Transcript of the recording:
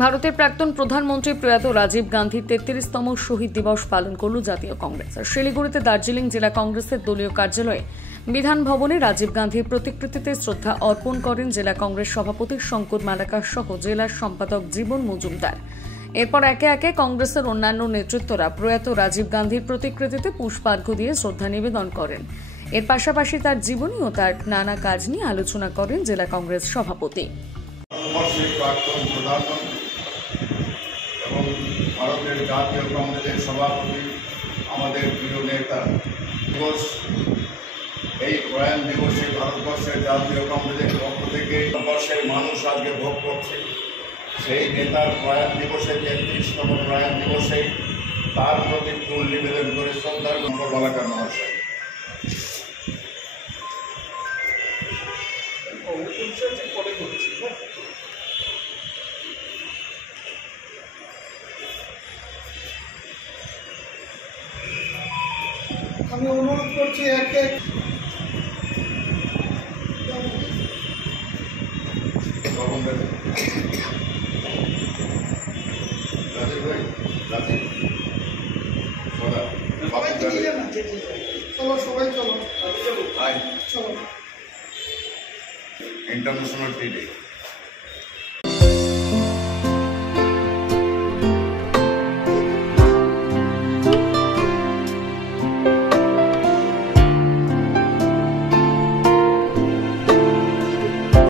ভারতের প্রাক্তন প্রধানমন্ত্রী প্রয়াত রাজীব গান্ধীর 33তম শহীদ দিবস পালন করল জাতীয় কংগ্রেস। শিলিগুড়িতে দার্জিলিং জেলা কংগ্রেসের দলীয় কার্যালয়ে বিধান ভবনে রাজীব গান্ধীর প্রতিকৃতিতে শ্রদ্ধা অর্পণ করেন জেলা কংগ্রেস সভাপতি শঙ্কর মালাকার সহ জেলার সম্পাদক জীবন মজুমদার। এরপর একে একে কংগ্রেসের অন্যান্য নেতৃত্বরা প্রয়াত রাজীব গান্ধীর প্রতিকৃতিতে পুষ্পার্ঘ্য দিয়ে শ্রদ্ধা নিবেদন করেন। এর পাশাপাশি তার জীবনী ও তার নানা কাজ নিয়ে আলোচনা করেন জেলা কংগ্রেস সভাপতি। এবং ভারতের জাতীয় কংগ্রেসের সভাপতি আমাদের প্রিয় নেতা দিবস, এই প্রয়াণ দিবসে ভারতবর্ষের জাতীয় কংগ্রেসের পক্ষ থেকে ভারতবর্ষের মানুষ আজকে ভোগ করছে। সেই নেতার প্রয়াণ দিবসে 33তম প্রয়াণ দিবসে তার প্রতি ফুল নিবেদন করে শ্রদ্ধার শঙ্কর মালাকার মহাশয়। আমি অনুরোধ করছি একে চলো সবাই চলো ইন্টারন্যাশনাল টি ডে।